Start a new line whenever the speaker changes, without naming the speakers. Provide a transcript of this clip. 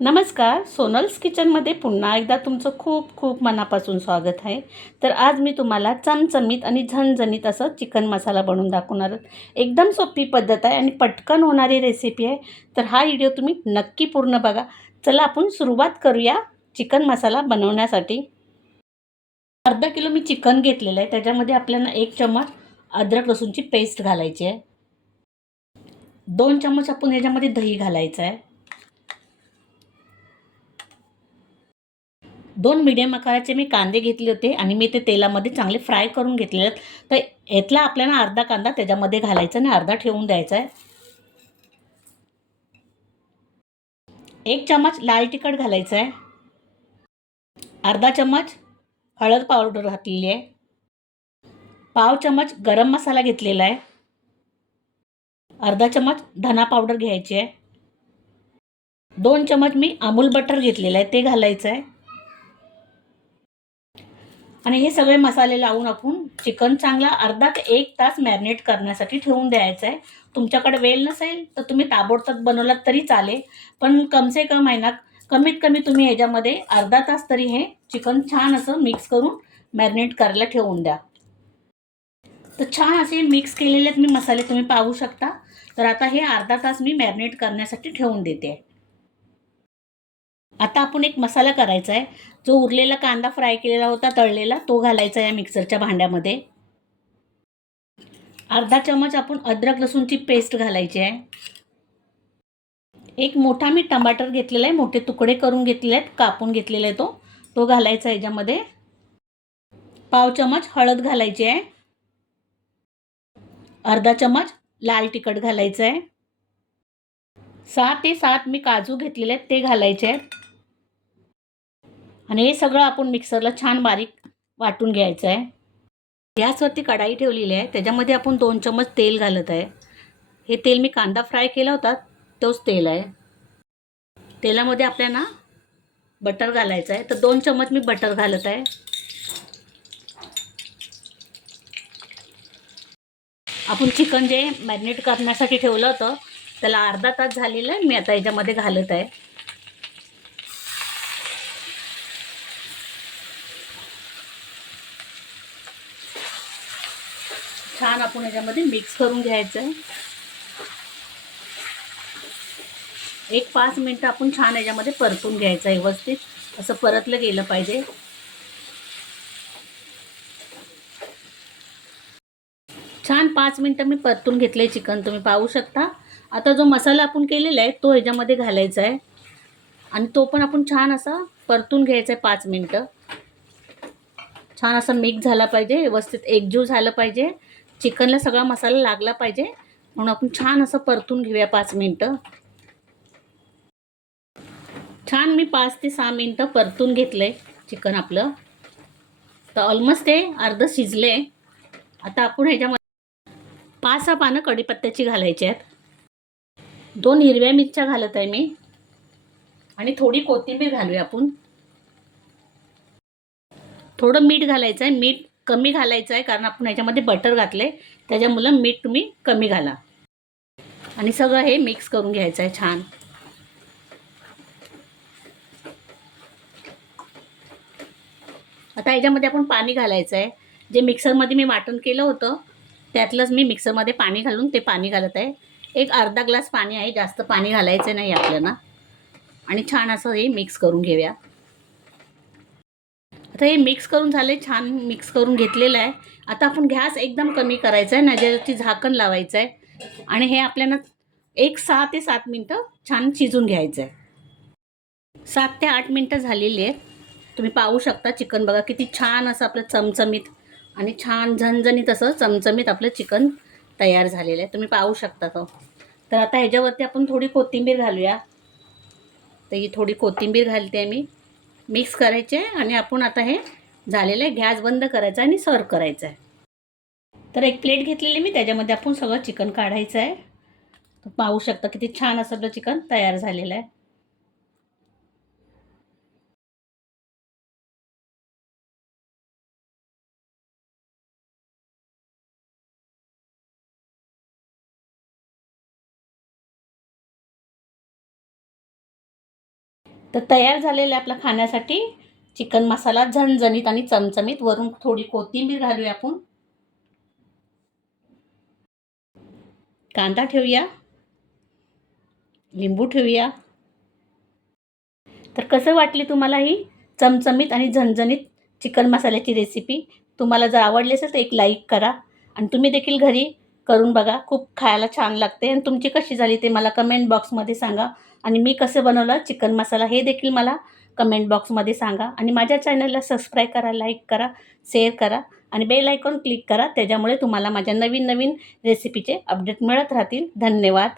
नमस्कार सोनल्स किचनमध्ये पुन्हा एकदा तुमचं खूप खूप मनापासून स्वागत आहे. तर आज मी तुम्हाला चमचमीत आणि झणझणीत असं चिकन मसाला बनवून दाखवणार एकदम सोपी पद्धत आहे आणि पटकन होणारी रेसिपी आहे. तर हा व्हिडिओ तुम्ही नक्की पूर्ण बघा. चला आपण सुरुवात करूया चिकन मसाला बनवण्यासाठी. अर्धा किलो मी चिकन घेतलेलं आहे. त्याच्यामध्ये आपल्याला एक चम्मच अद्रक लसूणची पेस्ट घालायची आहे. दोन चम्मच आपण ह्याच्यामध्ये दही घालायचं आहे. दोन मिडियम आकाराचे मी कांदे घेतले होते आणि मी ते तेलामध्ये चांगले फ्राय करून घेतलेले आहेत. तर यातला आपल्याला अर्धा कांदा त्याच्यामध्ये घालायचा आणि अर्धा ठेवून द्यायचा आहे. एक चम्मच लाल तिखट घालायचं आहे. अर्धा चम्मच हळद पावडर घातलेली आहे. पाव चम्मच गरम मसाला घेतलेला आहे. अर्धा चम्मच धना पावडर घ्यायची आहे. दोन चम्मच मी अमूल बटर घेतलेलं आहे ते घालायचं आहे. आणि हे सगळे मसाले लावून आपण चिकन चांगला अर्धा ते एक तास मॅरिनेट करण्यासाठी ठेवून द्यायचं आहे. तुमच्याकडे वेळ नसेल तर तुम्ही ताबडतोब बनवलात तरी चालेल. पण कमसे कम आहे ना कमीत कमी तुम्ही ह्याच्यामध्ये अर्धा तास तरी हे चिकन छान असं मिक्स करून मॅरिनेट करायला ठेवून द्या. तर छान असे मिक्स केलेले मी मसाले तुम्ही पाहू शकता. तर आता हे अर्धा तास मी मॅरिनेट करण्यासाठी ठेवून देते. आता आपण एक मसाला करायचा आहे. जो उरलेला कांदा फ्राय केलेला होता तळलेला तो घालायचा या मिक्सरच्या भांड्यामध्ये. अर्धा चमच आपण अद्रक लसूणची पेस्ट घालायची आहे. एक मोठा मी टमाटर घेतलेला आहे मोठे तुकडे करून घेतलेले आहेत कापून घेतलेला आहे तो. तो घालायचा याच्यामध्ये. पाव चमच हळद घालायची आहे. अर्धा चमच लाल तिखट घालायचं आहे. सहा ते सात मी काजू घेतलेले आहेत ते घालायचे आहेत. आणि हे सगळं आपण मिक्सरला छान बारीक वाटून घ्यायचं आहे. गॅसवरती कढाई ठेवलेली आहे. त्याच्यामध्ये आपण दोन चम्मच तेल घालत आहे. हे तेल मी कांदा फ्राय केला होता तोच तेल आहे. तेलामध्ये आपल्याला बटर घालायचं आहे. तर दोन चम्मच मी बटर घालत आहे. आपण चिकन जे मॅरिनेट करण्यासाठी ठेवलं होतं त्याला अर्धा तास झालेला आहे. मी आता याच्यामध्ये घालत आहे. छान आपण याच्यामध्ये मिक्स करून घ्यायचं. आहे एक पाच मिनटं आपण छान याच्यामध्ये परतून घ्यायचं आहे व्यवस्थित. असं परतलं गेलं पाहिजे. छान पाच मिनटं मी परतून घेतलं आहे चिकन. तुम्ही पाहू शकता. आता जो मसाला आपण केलेला आहे तो ह्याच्यामध्ये घालायचा आहे. आणि तो पण आपण छान असा परतून घ्यायचा आहे पाच मिनटं. छान असं मिक्स झाला पाहिजे. व्यवस्थित एकजीव झालं पाहिजे. चिकनला सगळा मसाला लागला पाहिजे. म्हणून आपण छान असं परतून घेऊया पाच मिनटं. छान मी पाच ते सहा मिनटं परतून घेतलं आहे चिकन आपलं. तर ऑलमोस्ट ते अर्ध शिजले आता आपण ह्याच्यामध्ये पाच सहा पानं कढीपत्त्याची घालायची आहेत. दोन हिरव्या मिरच्या घालत आहे मी. आणि थोडी कोथिंबीर घालूया आपण. थोडं मीठ घालायचं आहे मीठ कमी घालायचं आहे कारण आपण ह्याच्यामध्ये बटर घातलं आहे त्याच्यामुळं मीठ तुम्ही कमी घाला. आणि सगळं हे मिक्स करून घ्यायचं आहे छान. आता ह्याच्यामध्ये आपण पाणी घालायचं आहे. जे मिक्सरमध्ये मी वाटण केलं होतं त्यातलंच मी मिक्सरमध्ये पाणी घालून ते पाणी घालत आहे. एक अर्धा ग्लास पाणी आहे जास्त पाणी घालायचं नाही आपल्याला. आणि छान असं हे मिक्स करून घेऊया. आता हे मिक्स करून झाले छान मिक्स करून घेतलेलं आहे. आता आपण गॅस एकदम कमी करायचा आहे त्याच्यावरती झाकण लावायचं आहे. आणि हे आपल्याला एक सहा ते सात मिनटं छान शिजून घ्यायचं आहे. सात ते आठ मिनटं झालेली आहेत. तुम्ही पाहू शकता चिकन बघा किती छान असं आपलं चमचमीत आणि छान झणझणीत असं चमचमीत आपलं चिकन तयार झालेलं आहे. तुम्ही पाहू शकता तो. तर आता ह्याच्यावरती आपण थोडी कोथिंबीर घालूया. तर ही थोडी कोथिंबीर घालते मी. मिक्स करायचे आणि आपण आता हे झालेलं आहे. गॅस बंद करायचा आणि सर्व करायचं आहे. तर एक प्लेट घेतलेली मी. त्याच्यामध्ये आपण सगळं चिकन काढायचं आहे. पाहू शकता किती छान असं आपलं चिकन तयार झालेलं आहे. तर तयार झालेला आहे आपला खाण्यासाठी. चिकन मसाला झणझणीत आणि चमचमीत. वरून थोडी कोथिंबीर घालूया आपण. कांदा ठेवूया. लिंबू ठेवूया. तर कसं वाटली तुम्हाला ही चमचमीत आणि झणझणीत चिकन मसाल्याची रेसिपी तुम्हाला जर आवडली असेल तर एक लाईक करा. आणि तुम्ही देखील घरी करून बघा. खूप खायला छान लागते. आणि तुमची कशी झाली ते मला कमेंट बॉक्समध्ये सांगा. आणि मी कसं बनवलं चिकन मसाला हे देखील मला कमेंट बॉक्समध्ये सांगा. आणि माझ्या चॅनलला सबस्क्राईब करा लाईक करा शेअर करा आणि बेल आयकॉन क्लिक करा. त्याच्यामुळे तुम्हाला माझ्या नवीन नवीन रेसिपीचे अपडेट मिळत राहतील. धन्यवाद.